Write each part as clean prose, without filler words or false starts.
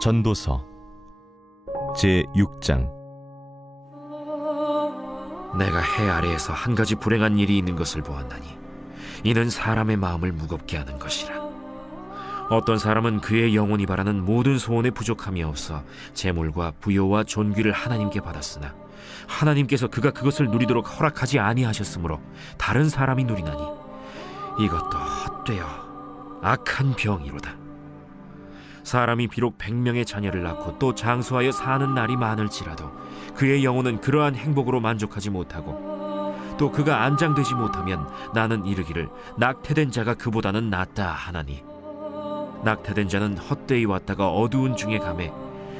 전도서 제6장. 내가 해 아래에서 한 가지 불행한 일이 있는 것을 보았나니 이는 사람의 마음을 무겁게 하는 것이라. 어떤 사람은 그의 영혼이 바라는 모든 소원에 부족함이 없어 재물과 부요와 존귀를 하나님께 받았으나 하나님께서 그가 그것을 누리도록 허락하지 아니하셨으므로 다른 사람이 누리나니 이것도 헛되어 악한 병이로다. 사람이 비록 100명의 자녀를 낳고 또 장수하여 사는 날이 많을지라도 그의 영혼은 그러한 행복으로 만족하지 못하고 또 그가 안장되지 못하면 나는 이르기를 낙태된 자가 그보다는 낫다 하나니, 낙태된 자는 헛되이 왔다가 어두운 중에 가매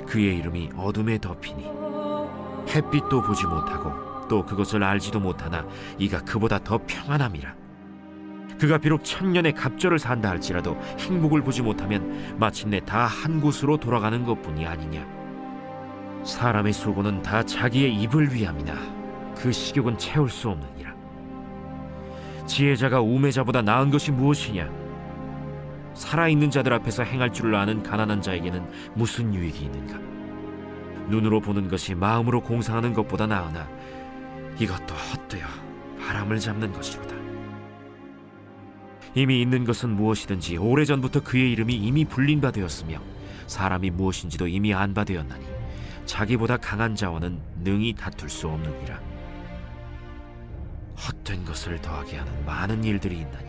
그의 이름이 어둠에 덮이니 햇빛도 보지 못하고 또 그것을 알지도 못하나 이가 그보다 더 평안함이라. 그가 비록 1000년의 갑절을 산다 할지라도 행복을 보지 못하면 마침내 다 한 곳으로 돌아가는 것뿐이 아니냐. 사람의 수고는 다 자기의 입을 위함이나 그 식욕은 채울 수 없느니라. 지혜자가 우매자보다 나은 것이 무엇이냐. 살아있는 자들 앞에서 행할 줄을 아는 가난한 자에게는 무슨 유익이 있는가. 눈으로 보는 것이 마음으로 공상하는 것보다 나으나 이것도 헛되어 바람을 잡는 것이로다. 이미 있는 것은 무엇이든지 오래전부터 그의 이름이 이미 불린 바 되었으며 사람이 무엇인지도 이미 안 바 되었나니 자기보다 강한 자와는 능히 다툴 수 없느니라. 헛된 것을 더하게 하는 많은 일들이 있나니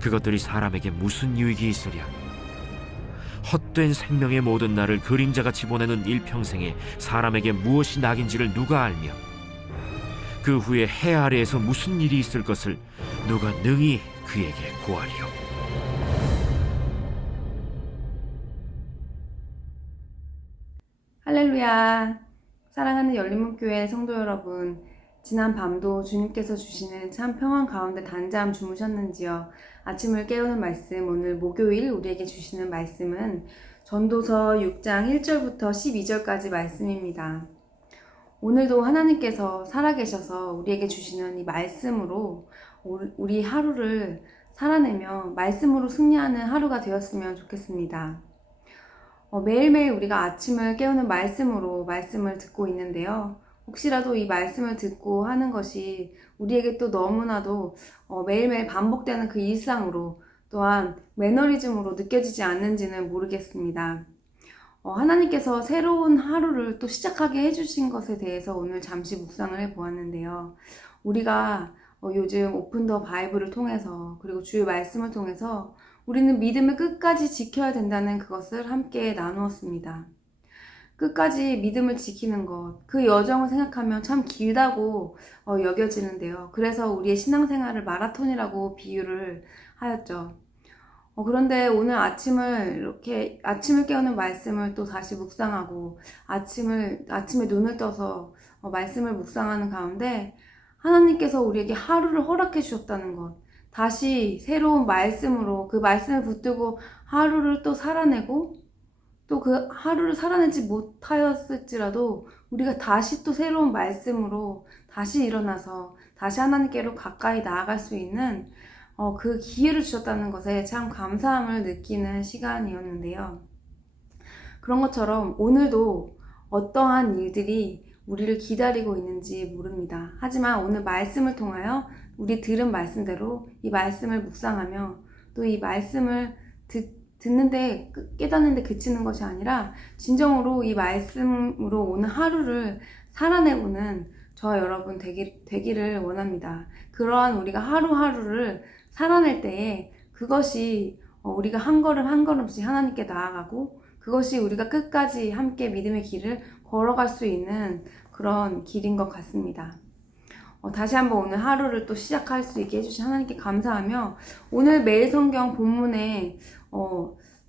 그것들이 사람에게 무슨 유익이 있으랴. 헛된 생명의 모든 날을 그림자같이 보내는 일평생에 사람에게 무엇이 낙인지를 누가 알며 그 후에 해 아래에서 무슨 일이 있을 것을 누가 능히 그에게 고하리요. 할렐루야. 사랑하는 열린문교회 성도 여러분, 지난 밤도 주님께서 주시는 참 평안 가운데 단잠 주무셨는지요? 아침을 깨우는 말씀, 오늘 목요일 우리에게 주시는 말씀은 전도서 6장 1절부터 12절까지 말씀입니다. 오늘도 하나님께서 살아계셔서 우리에게 주시는 이 말씀으로 우리 하루를 살아내며 말씀으로 승리하는 하루가 되었으면 좋겠습니다. 매일매일 우리가 아침을 깨우는 말씀으로 말씀을 듣고 있는데요. 혹시라도 이 말씀을 듣고 하는 것이 우리에게 또 너무나도 매일매일 반복되는 그 일상으로 또한 매너리즘으로 느껴지지 않는지는 모르겠습니다. 하나님께서 새로운 하루를 또 시작하게 해주신 것에 대해서 오늘 잠시 묵상을 해보았는데요. 우리가 요즘 오픈 더 바이블을 통해서 그리고 주의 말씀을 통해서 우리는 믿음을 끝까지 지켜야 된다는 그것을 함께 나누었습니다. 끝까지 믿음을 지키는 것, 그 여정을 생각하면 참 길다고 여겨지는데요. 그래서 우리의 신앙생활을 마라톤이라고 비유를 하였죠. 그런데 오늘 아침을 깨우는 말씀을 또 다시 묵상하고 아침에 눈을 떠서 말씀을 묵상하는 가운데 하나님께서 우리에게 하루를 허락해 주셨다는 것, 다시 새로운 말씀으로 그 말씀을 붙들고 하루를 또 살아내고 또 그 하루를 살아내지 못하였을지라도 우리가 다시 또 새로운 말씀으로 다시 일어나서 다시 하나님께로 가까이 나아갈 수 있는 그 기회를 주셨다는 것에 참 감사함을 느끼는 시간이었는데요. 그런 것처럼 오늘도 어떠한 일들이 우리를 기다리고 있는지 모릅니다. 하지만 오늘 말씀을 통하여 우리 들은 말씀대로 이 말씀을 묵상하며 또 이 말씀을 듣는데 깨닫는데 그치는 것이 아니라 진정으로 이 말씀으로 오늘 하루를 살아내고는 저와 여러분 되기를 원합니다. 그러한 우리가 하루하루를 살아낼 때에 그것이 우리가 한 걸음 한 걸음씩 하나님께 나아가고 그것이 우리가 끝까지 함께 믿음의 길을 걸어갈 수 있는 그런 길인 것 같습니다. 다시 한번 오늘 하루를 또 시작할 수 있게 해주신 하나님께 감사하며 오늘 매일 성경 본문의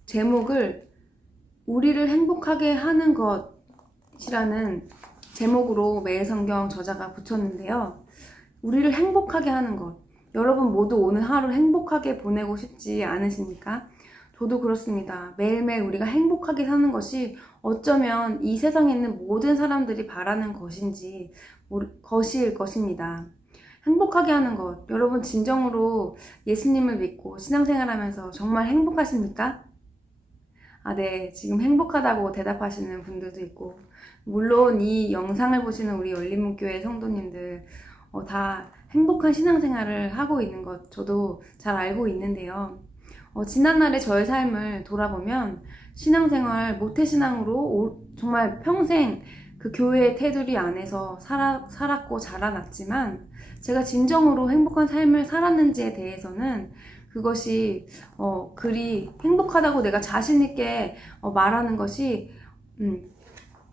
제목을 우리를 행복하게 하는 것이라는 제목으로 매일 성경 저자가 붙였는데요. 우리를 행복하게 하는 것. 여러분 모두 오늘 하루 행복하게 보내고 싶지 않으십니까? 저도 그렇습니다. 매일매일 우리가 행복하게 사는 것이 어쩌면 이 세상에 있는 모든 사람들이 바라는 것일 것입니다. 행복하게 하는 것. 여러분 진정으로 예수님을 믿고 신앙생활하면서 정말 행복하십니까? 아, 네, 지금 행복하다고 대답하시는 분들도 있고, 물론 이 영상을 보시는 우리 열린문교회 성도님들, 다 행복한 신앙생활을 하고 있는 것 저도 잘 알고 있는데요. 지난날의 저의 삶을 돌아보면 신앙생활, 모태신앙으로 정말 평생 그 교회의 테두리 안에서 살았고 자라났지만 제가 진정으로 행복한 삶을 살았는지에 대해서는 그것이 그리 행복하다고 내가 자신있게 말하는 것이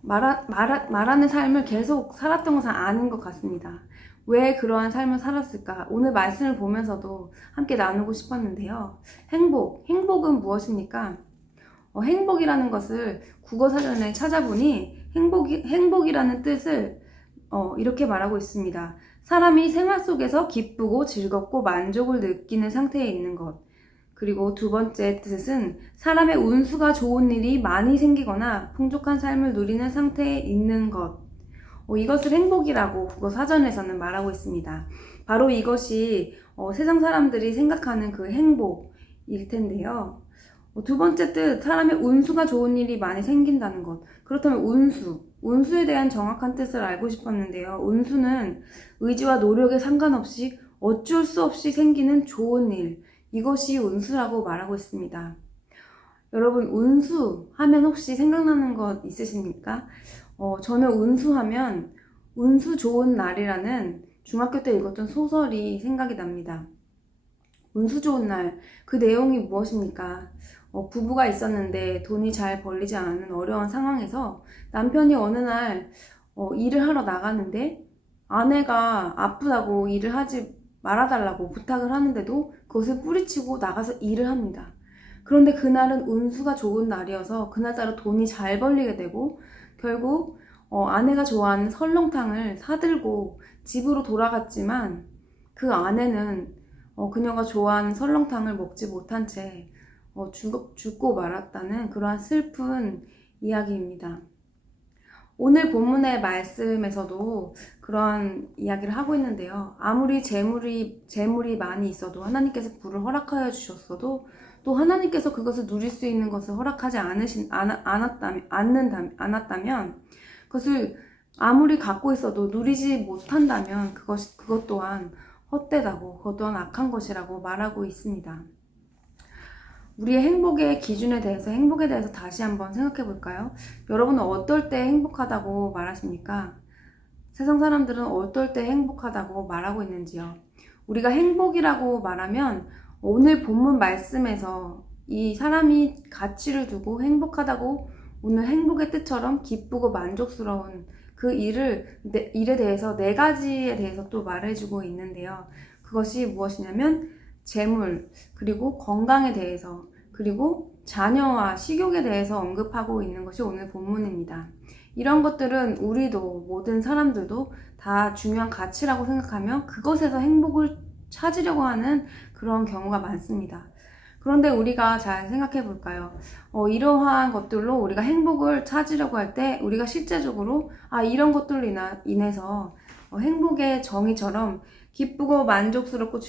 말하는 삶을 계속 살았던 것은 아닌 것 같습니다. 왜 그러한 삶을 살았을까? 오늘 말씀을 보면서도 함께 나누고 싶었는데요. 행복은 무엇입니까? 행복이라는 것을 국어사전에 찾아보니 행복이라는 뜻을 이렇게 말하고 있습니다. 사람이 생활 속에서 기쁘고 즐겁고 만족을 느끼는 상태에 있는 것. 그리고 두 번째 뜻은 사람의 운수가 좋은 일이 많이 생기거나 풍족한 삶을 누리는 상태에 있는 것. 이것을 행복이라고 국어사전에서는 말하고 있습니다. 바로 이것이 세상 사람들이 생각하는 그 행복일 텐데요. 두 번째 뜻, 사람의 운수가 좋은 일이 많이 생긴다는 것. 그렇다면 운수에 대한 정확한 뜻을 알고 싶었는데요. 운수는 의지와 노력에 상관없이 어쩔 수 없이 생기는 좋은 일, 이것이 운수라고 말하고 있습니다. 여러분, 운수 하면 혹시 생각나는 것 있으십니까? 저는 운수하면 운수 좋은 날이라는 중학교 때 읽었던 소설이 생각이 납니다. 운수 좋은 날, 그 내용이 무엇입니까? 부부가 있었는데 돈이 잘 벌리지 않는 어려운 상황에서 남편이 어느 날 일을 하러 나가는데 아내가 아프다고 일을 하지 말아달라고 부탁을 하는데도 그것을 뿌리치고 나가서 일을 합니다. 그런데 그날은 운수가 좋은 날이어서 그날따라 돈이 잘 벌리게 되고 결국 아내가 좋아하는 설렁탕을 사들고 집으로 돌아갔지만 그 아내는 그녀가 좋아하는 설렁탕을 먹지 못한 채 죽고 말았다는 그러한 슬픈 이야기입니다. 오늘 본문의 말씀에서도 그런 이야기를 하고 있는데요. 아무리 재물이 많이 있어도 하나님께서 부를 허락하여 주셨어도 또 하나님께서 그것을 누릴 수 있는 것을 허락하지 않았다면 그것을 아무리 갖고 있어도 누리지 못한다면 그것 또한 헛되다고 그것 또한 악한 것이라고 말하고 있습니다. 우리의 행복의 기준에 대해서 행복에 대해서 다시 한번 생각해 볼까요? 여러분은 어떨 때 행복하다고 말하십니까? 세상 사람들은 어떨 때 행복하다고 말하고 있는지요? 우리가 행복이라고 말하면 오늘 본문 말씀에서 이 사람이 가치를 두고 행복하다고 오늘 행복의 뜻처럼 기쁘고 만족스러운 그 일에 대해서 네 가지에 대해서 또 말해주고 있는데요. 그것이 무엇이냐면 재물, 그리고 건강에 대해서, 그리고 자녀와 식욕에 대해서 언급하고 있는 것이 오늘 본문입니다. 이런 것들은 우리도 모든 사람들도 다 중요한 가치라고 생각하며 그것에서 행복을 찾으려고 하는 그런 경우가 많습니다. 그런데 우리가 잘 생각해 볼까요? 이러한 것들로 우리가 행복을 찾으려고 할 때 우리가 실제적으로 이런 것들로 인해서 행복의 정의처럼 기쁘고 만족스럽고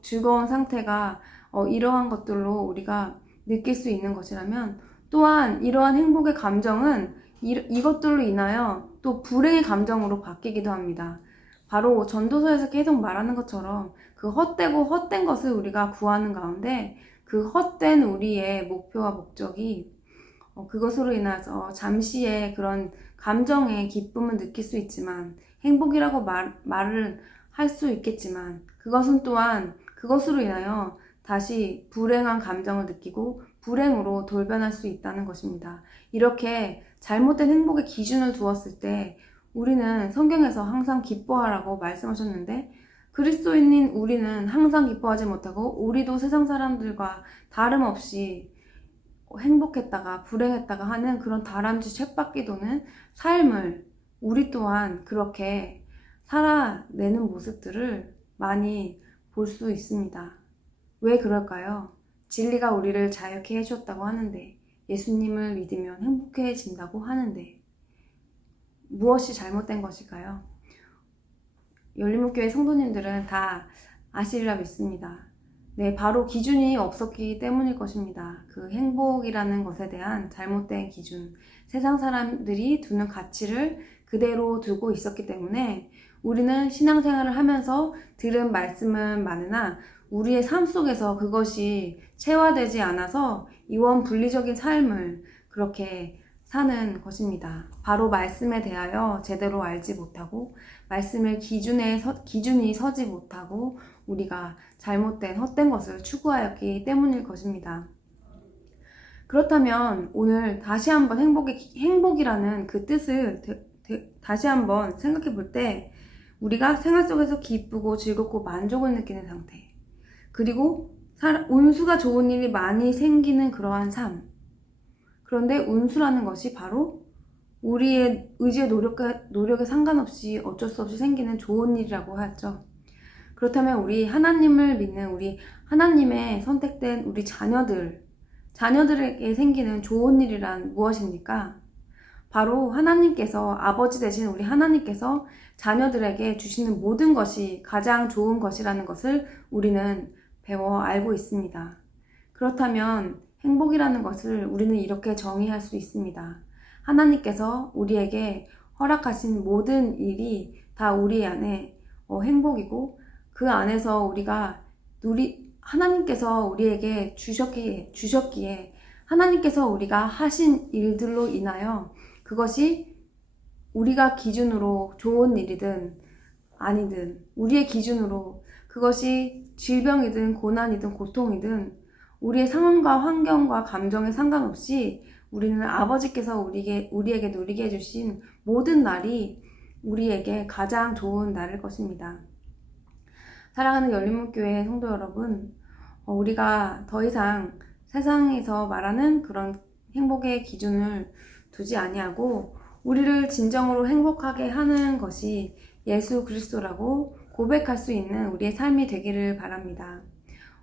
즐거운 상태가 이러한 것들로 우리가 느낄 수 있는 것이라면 또한 이러한 행복의 감정은 이것들로 인하여 또 불행의 감정으로 바뀌기도 합니다. 바로 전도서에서 계속 말하는 것처럼 그 헛된 것을 우리가 구하는 가운데 그 헛된 우리의 목표와 목적이 그것으로 인해서 잠시의 그런 감정의 기쁨을 느낄 수 있지만 행복이라고 말을 할 수 있겠지만 그것은 또한 그것으로 인하여 다시 불행한 감정을 느끼고 불행으로 돌변할 수 있다는 것입니다. 이렇게 잘못된 행복의 기준을 두었을 때 우리는 성경에서 항상 기뻐하라고 말씀하셨는데 그리스도인인 우리는 항상 기뻐하지 못하고 우리도 세상 사람들과 다름없이 행복했다가 불행했다가 하는 그런 다람쥐 쳇바퀴 도는 삶을 우리 또한 그렇게 살아내는 모습들을 많이 볼 수 있습니다. 왜 그럴까요? 진리가 우리를 자유케 해주었다고 하는데 예수님을 믿으면 행복해진다고 하는데 무엇이 잘못된 것일까요? 열린목교회 성도님들은 다 아시리라 믿습니다. 네, 바로 기준이 없었기 때문일 것입니다. 그 행복이라는 것에 대한 잘못된 기준, 세상 사람들이 두는 가치를 그대로 두고 있었기 때문에 우리는 신앙생활을 하면서 들은 말씀은 많으나 우리의 삶 속에서 그것이 체화되지 않아서 이원분리적인 삶을 그렇게 사는 것입니다. 바로 말씀에 대하여 제대로 알지 못하고 말씀의 기준이 서지 못하고 우리가 잘못된 헛된 것을 추구하였기 때문일 것입니다. 그렇다면 오늘 다시 한번 행복이라는 그 뜻을 다시 한번 생각해 볼 때 우리가 생활 속에서 기쁘고 즐겁고 만족을 느끼는 상태, 그리고 운수가 좋은 일이 많이 생기는 그러한 삶. 그런데 운수라는 것이 바로 우리의 의지의 노력에 상관없이 어쩔 수 없이 생기는 좋은 일이라고 하죠. 그렇다면 우리 하나님을 믿는 우리 하나님의 선택된 우리 자녀들에게 생기는 좋은 일이란 무엇입니까? 바로 하나님께서, 아버지 되신 우리 하나님께서 자녀들에게 주시는 모든 것이 가장 좋은 것이라는 것을 우리는 배워 알고 있습니다. 그렇다면 행복이라는 것을 우리는 이렇게 정의할 수 있습니다. 하나님께서 우리에게 허락하신 모든 일이 다 우리 안에 행복이고 그 안에서 우리가 하나님께서 우리에게 주셨기에 하나님께서 우리가 하신 일들로 인하여 그것이 우리가 기준으로 좋은 일이든 아니든 우리의 기준으로 그것이 질병이든 고난이든 고통이든 우리의 상황과 환경과 감정에 상관없이 우리는 아버지께서 우리에게 누리게 해주신 모든 날이 우리에게 가장 좋은 날일 것입니다. 사랑하는 열린문교회 성도 여러분, 우리가 더 이상 세상에서 말하는 그런 행복의 기준을 두지 아니하고 우리를 진정으로 행복하게 하는 것이 예수 그리스도라고 고백할 수 있는 우리의 삶이 되기를 바랍니다.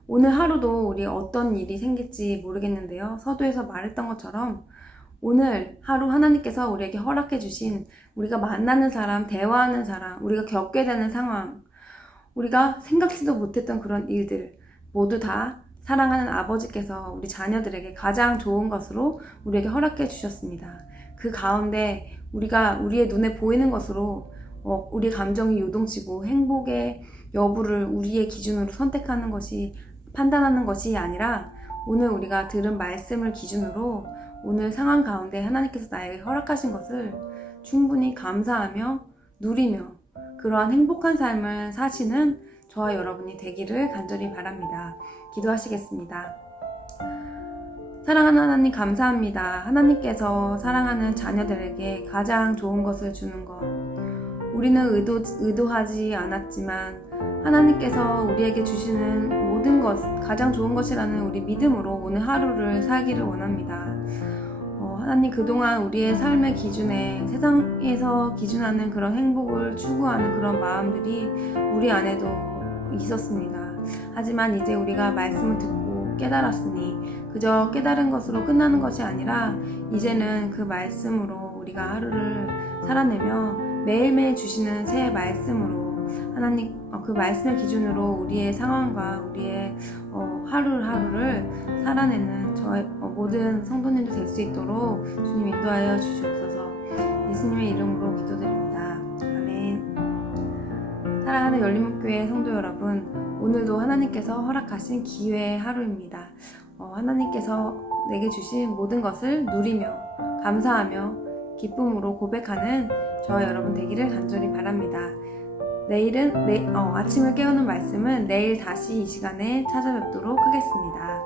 오늘 하루도 우리 어떤 일이 생길지 모르겠는데요. 서두에서 말했던 것처럼 오늘 하루 하나님께서 우리에게 허락해 주신 우리가 만나는 사람, 대화하는 사람, 우리가 겪게 되는 상황, 우리가 생각지도 못했던 그런 일들 모두 다 사랑하는 아버지께서 우리 자녀들에게 가장 좋은 것으로 우리에게 허락해 주셨습니다. 그 가운데 우리의 눈에 보이는 것으로 우리 감정이 요동치고 행복의 여부를 우리의 기준으로 판단하는 것이 아니라 오늘 우리가 들은 말씀을 기준으로 오늘 상황 가운데 하나님께서 나에게 허락하신 것을 충분히 감사하며 누리며 그러한 행복한 삶을 사시는 저와 여러분이 되기를 간절히 바랍니다. 기도하시겠습니다. 사랑하는 하나님 감사합니다. 하나님께서 사랑하는 자녀들에게 가장 좋은 것을 주는 것. 우리는 의도하지 않았지만 하나님께서 우리에게 주시는 모든 것, 가장 좋은 것이라는 우리 믿음으로 오늘 하루를 살기를 원합니다. 하나님 그동안 우리의 삶의 기준에 세상에서 기준하는 그런 행복을 추구하는 그런 마음들이 우리 안에도 있었습니다. 하지만 이제 우리가 말씀을 듣고 깨달았으니 그저 깨달은 것으로 끝나는 것이 아니라 이제는 그 말씀으로 우리가 하루를 살아내며 매일매일 주시는 새 말씀으로 하나님 그 말씀을 기준으로 우리의 상황과 우리의 하루를 살아내는 저의 모든 성도님도 될 수 있도록 주님 인도하여 주시옵소서. 예수님의 이름으로 기도드립니다. 아멘. 사랑하는 열린문교회 성도 여러분, 오늘도 하나님께서 허락하신 기회의 하루입니다. 하나님께서 내게 주신 모든 것을 누리며 감사하며 기쁨으로 고백하는 저와 여러분 되기를 간절히 바랍니다. 아침을 깨우는 말씀은 내일 다시 이 시간에 찾아뵙도록 하겠습니다.